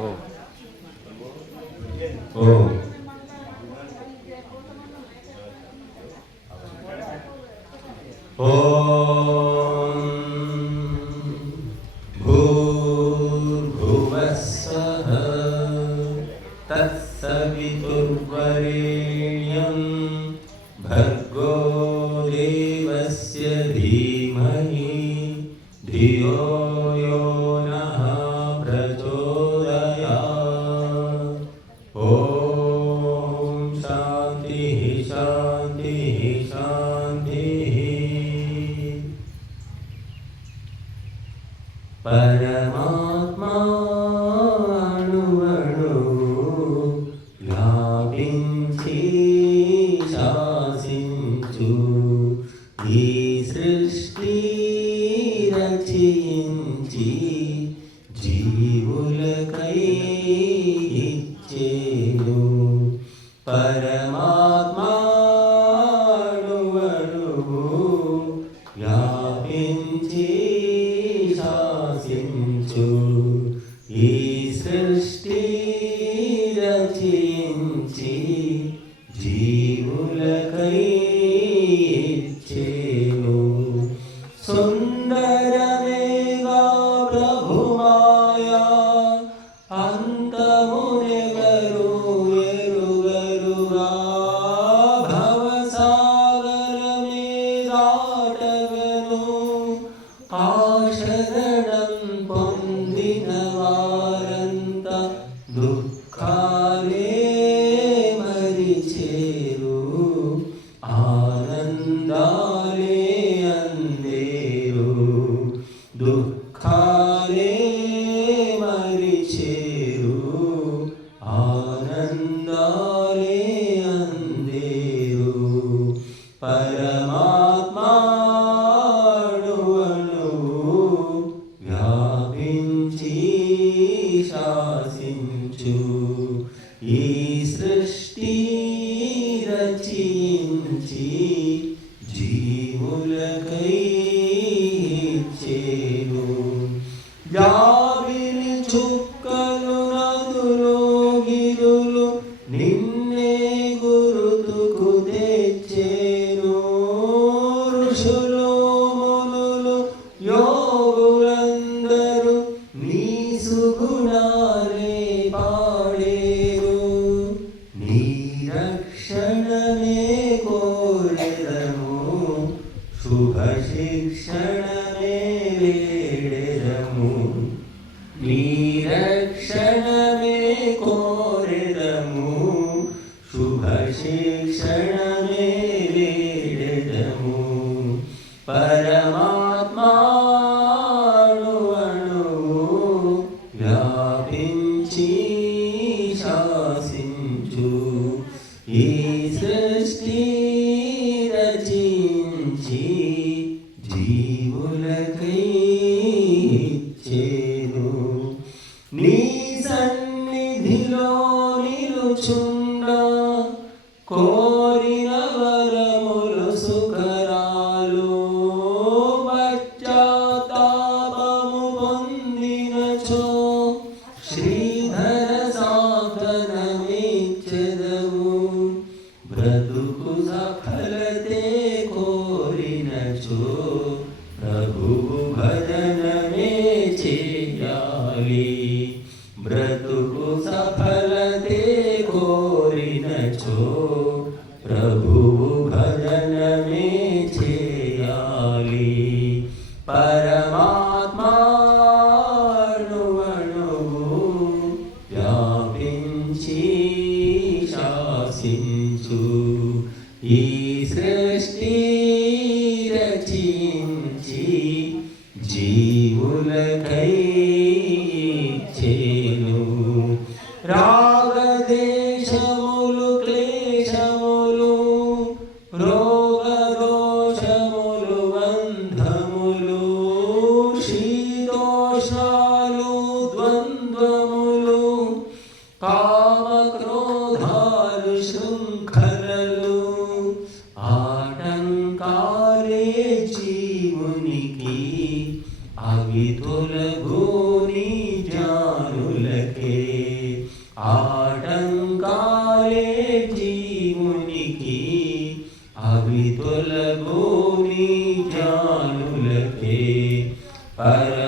ఓం ఓం భూర్భువస్సః తత్సవితుర్వరేణ్యం భర్గో దేవస్య ధీమహి ధియో యో నః ప్రచోదయాత్. ఓం శాంతి శాంతి శాంతి. పరమాత్మా వ్యాపించి శాసించు ఈ సృష్టి రచించి జీవులకై ఇచ్చేను. పరమాత్మా వ్యాపించి శాసించు ఈ సృష్టి రచించి జీవులకై ఇచ్చేను. సుందరమేగా ప్రభుమాయా అంతమునెవరు ఎరుగరుగా. భవసాగరమే దాటగను ఆ శరణం పొందిన వారంత దుఃఖాలే మరిచేరు ఆనందాలే అందేరు. దుఃఖాలే మరిచేరు ఆనందాలే అందేరు. పరమాత్మా వ్యాపించి శాసించు ఈ సృష్టి రచించి జీవులకై ఇచ్చేను. జాబిలి చుక్కలు నదులు గిరులు నిన్నే గురుతుకు తెచ్చేను. ఋషులు మునులు యోగులందరూ నీ సుగుణాలే పాడేరు. నీ రక్షణమే కోరెదము శుభ శిక్షణమే వేడెదము. నీ రక్షణమే కోరెదము శుభ శిక్షణమే వేడెదము. పరమాత్మా వ్యాపించి శాసించు ఈ సృష్టి రచించి జీవులకై ఇచ్చేను. నీ సన్నిధిలో నిలుచుండ కోరిన వరములు సుకరాలు. పశ్చాత్తాపము పొందినచో శ్రీధర సాధనమిచ్చెదవు. బ్రతుకు సఫలతే కోరినచో ప్రభువు భజనమే చేయాలి. బ్రతుకు సఫలతే కోరినచో ప్రభువు భజనమే చేయాలి. పరమాత్మా వ్యాపించి శాసించు ఈ సృష్టి రచించి జీవులకై ఇచ్చేను. రాగదేశములు క్లేశములు రోగదోషములు బంధములు శీతోష్ణాలు ద్వంద్వములు కామక్రోధాలు శృంఖలలు అవి తొలగు నీ జ్ఞానులకే పర